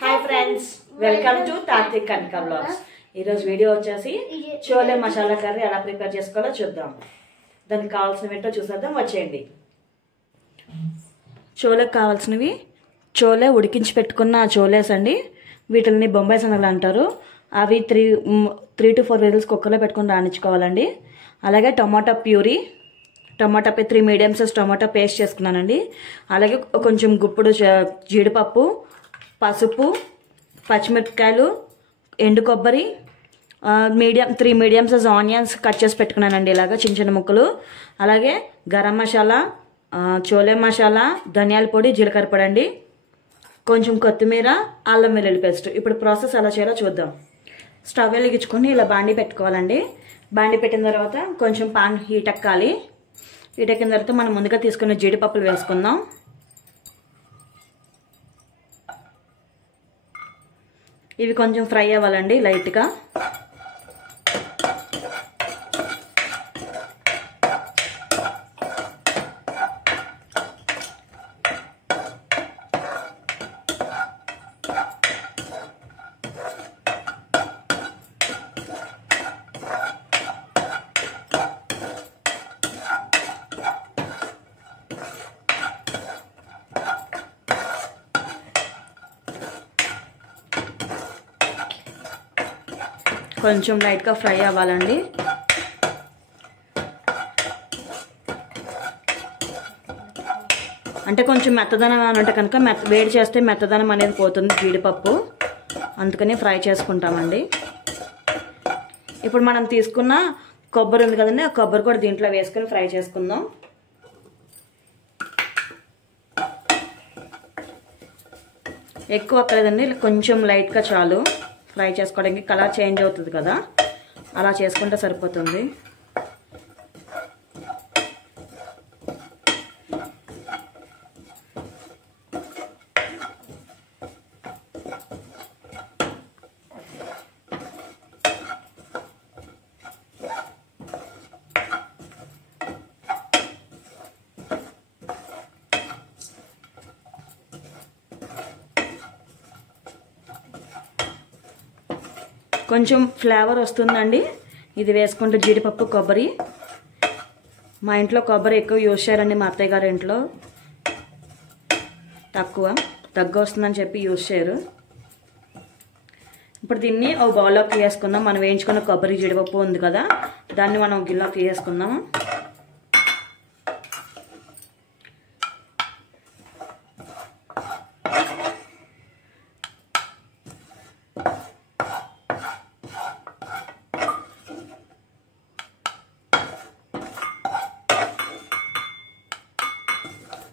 Hi friends, welcome to Tatvik Kanika vlogs. ఈరోజు video వచ్చేసి chole masala curry ఎలా ప్రిపేర్ చేసుకోవాలో చూద్దాం. దానికి కావాల్సినవి ఏంటో చూసేద్దాం, వచ్చేయండి. చోలేకి కావాల్సినవి చోలే ఉడికించి పెట్టుకున్న చోలేస్ అండి. వీటిని బొంబాయి శనగలు అంటారు. అవి 3 to 4 విజిల్స్ కుక్కర్లో పెట్టుకుని రాణించుకోవాలండి. అలాగే టమాటా ప్యూరీ, 3 మీడియం సైజ్ టమాటా పేస్ట్ చేసుకున్నానండి. అలాగే కొంచెం గుప్పుడు జీడిపప్పు, పసుపు, పచ్చిమిరపకాయలు, ఎండు కొబ్బరి, 3 మీడియం సైజ్ ఆనియన్స్ కట్ చేసి పెట్టుకున్నానండి ఇలాగా చిన్న చిన్న ముక్కలు. అలాగే గరం మసాలా, చోలే మసాలా, ధనియాల పొడి, జీలకర్ర పొడి అండి, కొంచెం కొత్తిమీర, అల్లం వెల్లుల్లి పేస్ట్. ఇప్పుడు ప్రాసెస్ ఎలా చేయాలో చూద్దాం. స్టవ్ వెలిగించుకొని ఇలా బాండి పెట్టుకోవాలండి. బాండి పెట్టిన తర్వాత కొంచెం పాన్ హీట్ ఎక్కాలి. హీట్ ఎక్కిన తర్వాత మనం ముందుగా తీసుకున్న జీడిపప్పులు వేసుకుందాం. ఇవి కొంచెం ఫ్రై అవ్వాలండి లైట్గా. కొంచెం లైట్గా ఫ్రై అవ్వాలండి. అంటే కొంచెం మెత్తదనం అని అంటే కనుక వేడి చేస్తే మెత్తదనం అనేది పోతుంది జీడిపప్పు, అందుకని ఫ్రై చేసుకుంటామండి. ఇప్పుడు మనం తీసుకున్న కొబ్బరి ఉంది కదండి, ఆ కొబ్బరి కూడా దీంట్లో వేసుకొని ఫ్రై చేసుకుందాం. ఎక్కువ అక్కర్లేదండి, కొంచెం లైట్గా చాలు ఫ్రై చేసుకోవడానికి. కలర్ చేంజ్ అవుతుంది కదా, అలా చేసుకుంటే సరిపోతుంది. కొంచెం ఫ్లేవర్ వస్తుందండి ఇది వేసుకుంటే, జీడిపప్పు, కొబ్బరి. మా ఇంట్లో కొబ్బరి ఎక్కువ యూజ్ చేయాలండి, మా అత్తయ్య గారి ఇంట్లో దగ్గు వస్తుందని చెప్పి యూజ్ చేయరు. ఇప్పుడు దీన్ని ఒక బౌల్లోకి వేసుకుందాం. మనం వేయించుకున్న కొబ్బరి, జీడిపప్పు ఉంది కదా, దాన్ని మనం గిన్నెలోకి వేసుకుందాం.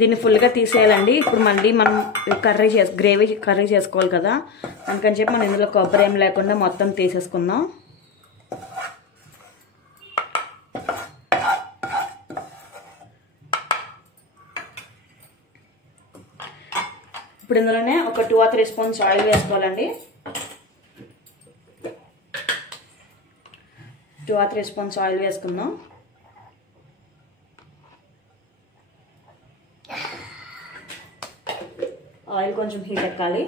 దీన్ని ఫుల్గా తీసేయాలండి. ఇప్పుడు మళ్ళీ మనం గ్రేవీ కర్రీ చేసుకోవాలి కదా, అందుకని చెప్పి మనం ఇందులో కొబ్బరి ఏం లేకుండా మొత్తం తీసేసుకుందాం. ఇప్పుడు ఇందులోనే ఒక 2 or 3 స్పూన్స్ ఆయిల్ వేసుకోవాలండి. 2 or 3 స్పూన్స్ ఆయిల్ వేసుకుందాం. ఆయిల్ కొంచెం హీట్ ఎక్కాలి.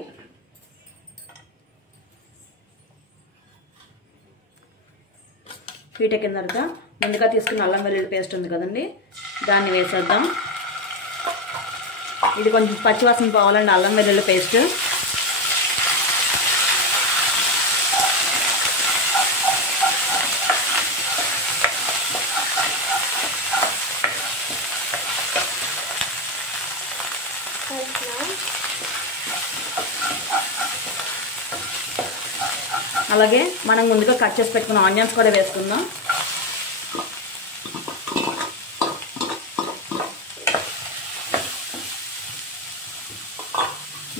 హీట్ ఎక్కిన తర్వాత ముందుగా తీసుకున్న అల్లం వెల్లుల్లి పేస్ట్ ఉంది కదండి, దాన్ని వేసేద్దాం. ఇది కొంచెం పచ్చివాసన పోవాలండి అల్లం వెల్లుల్లి పేస్ట్. అలాగే మనం ముందుగా కట్ చేసి పెట్టుకున్న ఆనియన్స్ కూడా వేసుకుందాం.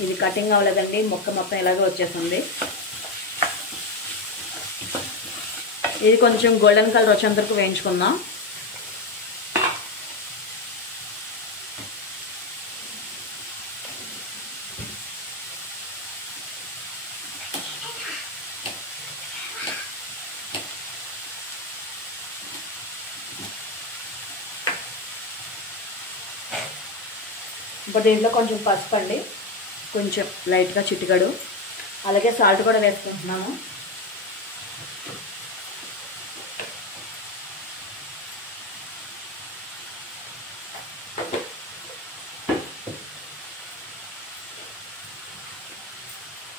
ఇది కటింగ్ అవ్వలేదండి, మొత్తం ఇలాగే వచ్చేసింది. ఇది కొంచెం గోల్డెన్ కలర్ వచ్చేంత వరకు వేయించుకుందాం. ఇప్పుడు దీంట్లో కొంచెం పసుపు అండి, కొంచెం లైట్గా చిటికెడు, అలాగే సాల్ట్ కూడా వేసుకుంటున్నాము.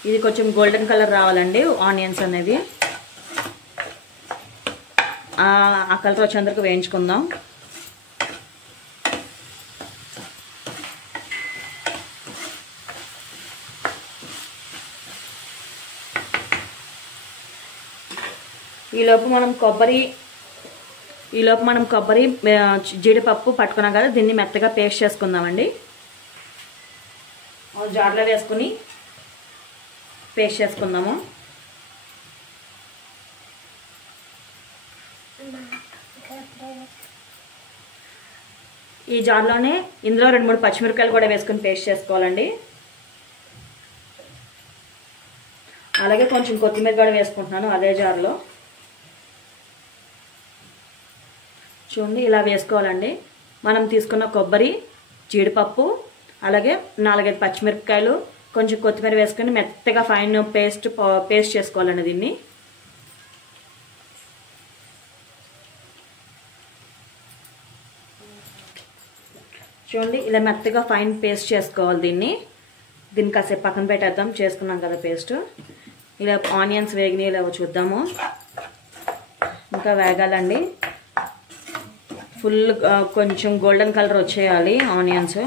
ఇది కొంచెం గోల్డెన్ కలర్ రావాలండి ఆనియన్స్ అనేది. ఆ కలర్ వచ్చేందుకు వేయించుకుందాం. ఈలోపు మనం కొబ్బరి జీడిపప్పు పట్టుకున్నాం కదా, దీన్ని మెత్తగా పేస్ట్ చేసుకుందామండి. జార్లో వేసుకుని పేస్ట్ చేసుకుందాము. ఈ జార్లోనే ఇందులో 2-3 పచ్చిమిరపకాయలు కూడా వేసుకుని పేస్ట్ చేసుకోవాలండి. అలాగే కొంచెం కొత్తిమీర కూడా వేసుకుంటున్నాను అదే జార్లో. చూడండి ఇలా వేసుకోవాలండి. మనం తీసుకున్న కొబ్బరి, జీడిపప్పు, అలాగే 4-5 పచ్చిమిరపకాయలు, కొంచెం కొత్తిమీర వేసుకొని మెత్తగా ఫైన్ పేస్ట్ చేసుకోవాలండి దీన్ని. చూడండి ఇలా మెత్తగా ఫైన్ పేస్ట్ చేసుకోవాలి దీన్ని. కాసేపు పక్కన పెట్టేద్దాం. చేసుకున్నాం కదా పేస్ట్. ఇలా ఆనియన్స్ వేగినాయి ఇలా చూద్దాము. ఇంకా వేగాలండి. ఫుల్ కొంచెం గోల్డెన్ కలర్ వచ్చేయాలి ఆనియన్స్.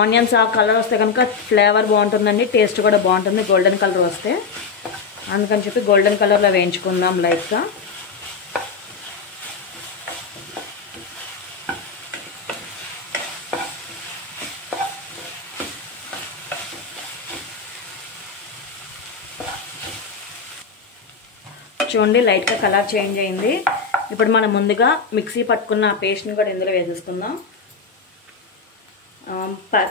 ఆనియన్స్ ఆ కలర్ వస్తే కనుక ఫ్లేవర్ బాగుంటుందండి, టేస్ట్ కూడా బాగుంటుంది గోల్డెన్ కలర్ వస్తే. అందుకని చెప్పి గోల్డెన్ కలర్లో వేయించుకుందాం లైట్గా. చూడండి లైట్గా కలర్ చేంజ్ అయింది. ఇప్పుడు మనం ముందుగా మిక్సీ పట్టుకున్న పేస్ట్ని కూడా ఇందులో వేసేసుకుందాం.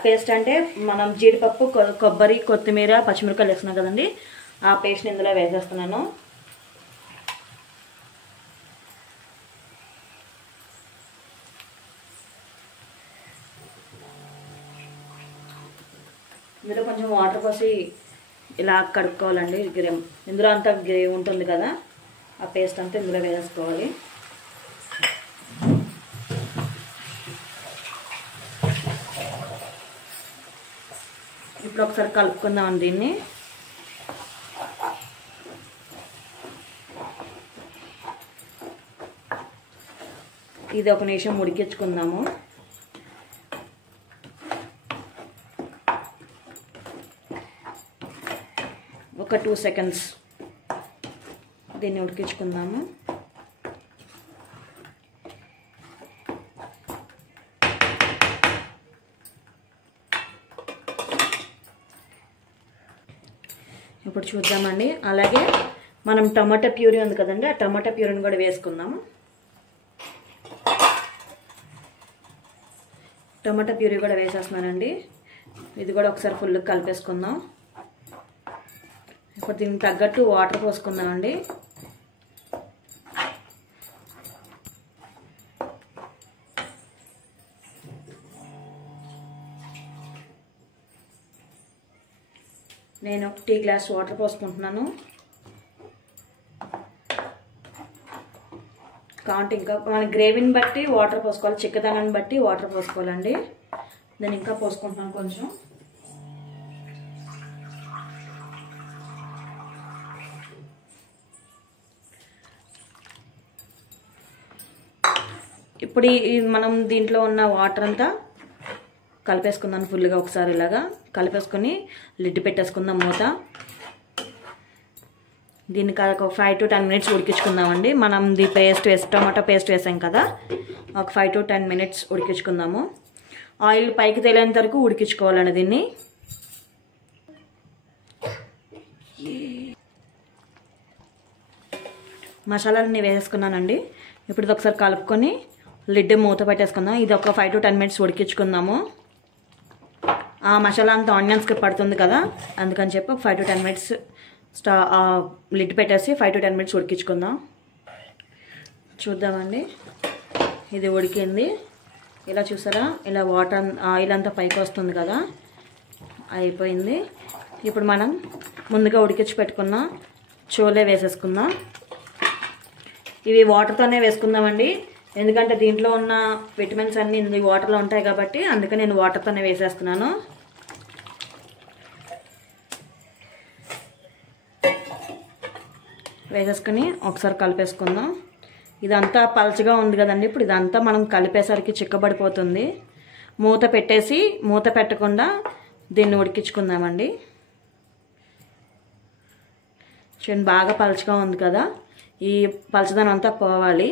పేస్ట్ అంటే మనం జీడిపప్పు, కొబ్బరి, కొత్తిమీర, పచ్చిమిరపకాయలు వేస్తున్నాం కదండి, ఆ పేస్ట్ని ఇందులో వేసేస్తున్నాను. ఇందులో కొంచెం వాటర్ పోసి ఇలా కడుక్కోవాలండి. ఇందులో అంతా గ్రేవీ ఉంటుంది కదా, ఆ పేస్ట్ అంతా ఇందులో వేసుకోవాలి. ఇప్పుడు ఒకసారి కలుపుకుందాం దీన్ని. ఇది 1 నిమిషం ఉడికించుకుందాము. ఒక 2 సెకండ్స్ దీన్ని ఉడికించుకుందాము. ఇప్పుడు చూద్దామండి. అలాగే మనం టమాటా ప్యూరీ ఉంది కదండి, ఆ టమాటా ప్యూరీని కూడా వేసుకుందాము. టమాటా ప్యూరీ కూడా వేసేస్తున్నానండి. ఇది కూడా ఒకసారి ఫుల్గా కలిపేసుకుందాం. ఇప్పుడు దీనికి తగ్గట్టు వాటర్ పోసుకుందామండి. నేను 1 టీ గ్లాస్ వాటర్ పోసుకుంటున్నాను. కాంట్ ఇంకా మన గ్రేవీని బట్టి వాటర్ పోసుకోవాలి, చిక్కదనాన్ని బట్టి వాటర్ పోసుకోవాలండి. నేను ఇంకా పోసుకుంటున్నాను కొంచెం. ఇప్పుడు మనం దీంట్లో ఉన్న వాటర్ అంతా కలిపేసుకుందాం ఫుల్గా. ఒకసారి ఇలాగా కలిపేసుకొని లిడ్ పెట్టేసుకుందాం మూత. దీన్ని ఒక 5 to 10 minutes ఉడికించుకుందామండి. మనం టమాటా పేస్ట్ వేసాం కదా, ఒక 5 to 10 minutes ఉడికించుకుందాము. ఆయిల్ పైకి తేలేంత వరకు ఉడికించుకోవాలండి దీన్ని. మసాలాలన్నీ వేసేసుకున్నానండి. ఇప్పుడు ఇది ఒకసారి కలుపుకొని లిడ్ మూత పెట్టేసుకుందాం. ఇది ఒక 5 to 10 minutes ఉడికించుకుందాము. ఆ మసాలా అంతా ఆనియన్స్కి పడుతుంది కదా, అందుకని చెప్పి 5 to 10 minutes లిడ్ పెట్టేసి 5 to 10 minutes ఉడికించుకుందాం. చూద్దామండి, ఇది ఉడికింది. ఇలా చూసారా, ఇలా వాటర్ ఆయిల్ అంతా పైకి వస్తుంది కదా, అయిపోయింది. ఇప్పుడు మనం ముందుగా ఉడికించి పెట్టుకున్న చోలే వేసేసుకుందాం. ఇవి వాటర్తోనే వేసుకుందామండి, ఎందుకంటే దీంట్లో ఉన్న విటమిన్స్ అన్నీ వాటర్లో ఉంటాయి కాబట్టి అందుకే నేను వాటర్తోనే వేసేస్తున్నాను. వేసేసుకుని ఒకసారి కలిపేసుకుందాం. ఇదంతా పలచగా ఉంది కదండి, ఇప్పుడు ఇదంతా మనం కలిపేసరికి చిక్కబడిపోతుంది. మూత పెట్టేసి మూత పెట్టకుండా దీన్ని ఉడికించుకుందామండి. చూడండి, బాగా పలచగా ఉంది కదా, ఈ పలచదనం అంతా పోవాలి.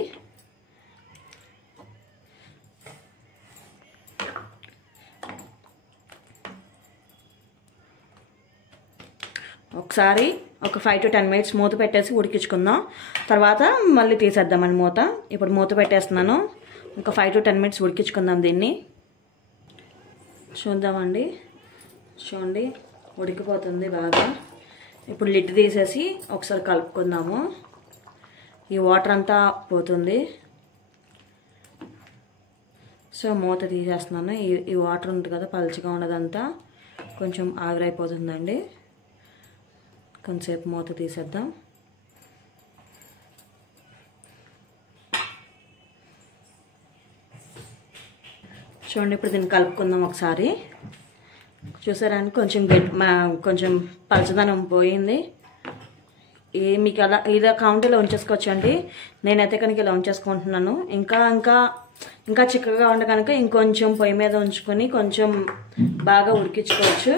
ఒకసారి ఒక 5 to 10 minutes మూత పెట్టేసి ఉడికించుకుందాం. తర్వాత మళ్ళీ తీసేద్దామని మూత. ఇప్పుడు మూత పెట్టేస్తున్నాను, ఇంకా 5 to 10 minutes ఉడికించుకుందాం దీన్ని. చూద్దామండి, చూడండి ఉడికిపోతుంది బాగా. ఇప్పుడు లిడ్ తీసేసి ఒకసారి కలుపుకుందాము. ఈ వాటర్ అంతా పోతుంది. సో మూత తీసేస్తున్నాను. ఈ వాటర్ ఉంటుంది కదా, పలుచగా ఉన్నదంతా కొంచెం ఆవిరైపోతుందండి. కొంచెంసేపు మూత తీసేద్దాం. చూడండి, ఇప్పుడు దీన్ని కలుపుకుందాం ఒకసారి. చూసారా, కొంచెం పలచదనం పోయింది. మీకు అలా ఇలా కౌంటీలో ఉంచేసుకోవచ్చు అండి. నేనైతే కనుక ఇలా ఉంచేసుకుంటున్నాను. ఇంకా చిక్కగా ఉండే కనుక ఇంకొంచెం పొయ్యి మీద ఉంచుకొని కొంచెం బాగా ఉడికించుకోవచ్చు.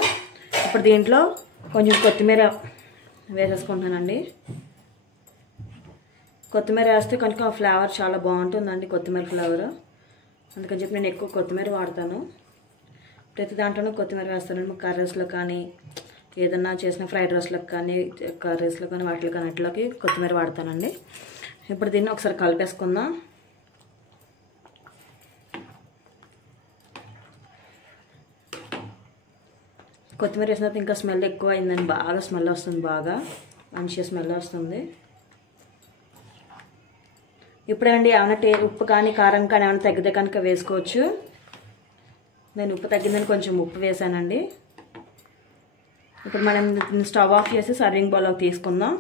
ఇప్పుడు దీంట్లో కొంచెం కొత్తిమీర వేసేసుకుంటానండి. కొత్తిమీర వేస్తే కనుక ఫ్లేవర్ చాలా బాగుంటుందండి, కొత్తిమీర ఫ్లేవర్. అందుకని చెప్పి నేను ఎక్కువ కొత్తిమీర వాడతాను. ప్రతి దాంట్లోనూ కొత్తిమీర వేస్తాను. కర్రీస్లో కానీ, ఏదన్నా చేసిన ఫ్రైడ్ రైస్లకు కానీ, కర్రీస్లో కానీ, వాటిలో కానీ అట్లకి కొత్తిమీర వాడతానండి. ఇప్పుడు దీన్ని ఒకసారి కలిపేసుకుందాం. కొత్తిమీర వేసిన తర్వాత ఇంకా స్మెల్ ఎక్కువ అయిందండి, బాగా స్మెల్ వస్తుంది, బాగా మంచిగా స్మెల్ వస్తుంది. ఇప్పుడండి ఏమైనా ఉప్పు కానీ కారం కానీ ఏమైనా తగ్గితే కనుక వేసుకోవచ్చు. నేను ఉప్పు తగ్గిందని కొంచెం ఉప్పు వేసానండి. ఇప్పుడు మనం స్టవ్ ఆఫ్ చేసి సర్వింగ్ బౌల్లోకి తీసుకుందాం.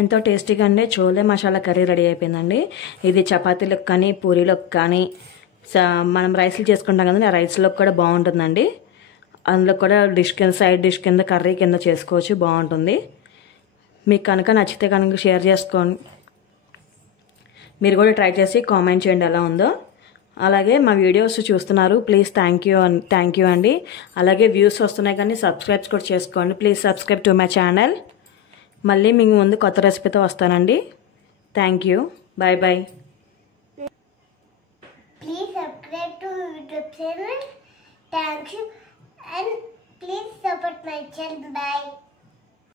ఎంతో టేస్టీగా ఉండే చోలే మసాలా కర్రీ రెడీ అయిపోయిందండి. ఇది చపాతీలకు కానీ, పూరీలకు కానీ, మనం రైస్లు చేసుకుంటాం కదండి, ఆ రైస్లోకి కూడా బాగుంటుందండి. అందులో కూడా సైడ్ డిష్ కింద కర్రీ కింద చేసుకోవచ్చు, బాగుంటుంది. మీకు కనుక నచ్చితే కనుక షేర్ చేసుకోండి. మీరు కూడా ట్రై చేసి కామెంట్ చేయండి ఎలా ఉందో. అలాగే మా వీడియోస్ చూస్తున్నారు, ప్లీజ్ థ్యాంక్ యూ అండి. అలాగే వ్యూస్ వస్తున్నాయి కానీ సబ్స్క్రైబ్ కూడా చేసుకోండి. Please subscribe to my channel. మళ్ళీ మీ ముందు కొత్త రెసిపీతో వస్తానండి. Thank you, bye bye. Please subscribe to YouTube channel. Thank you and please support my channel. Bye.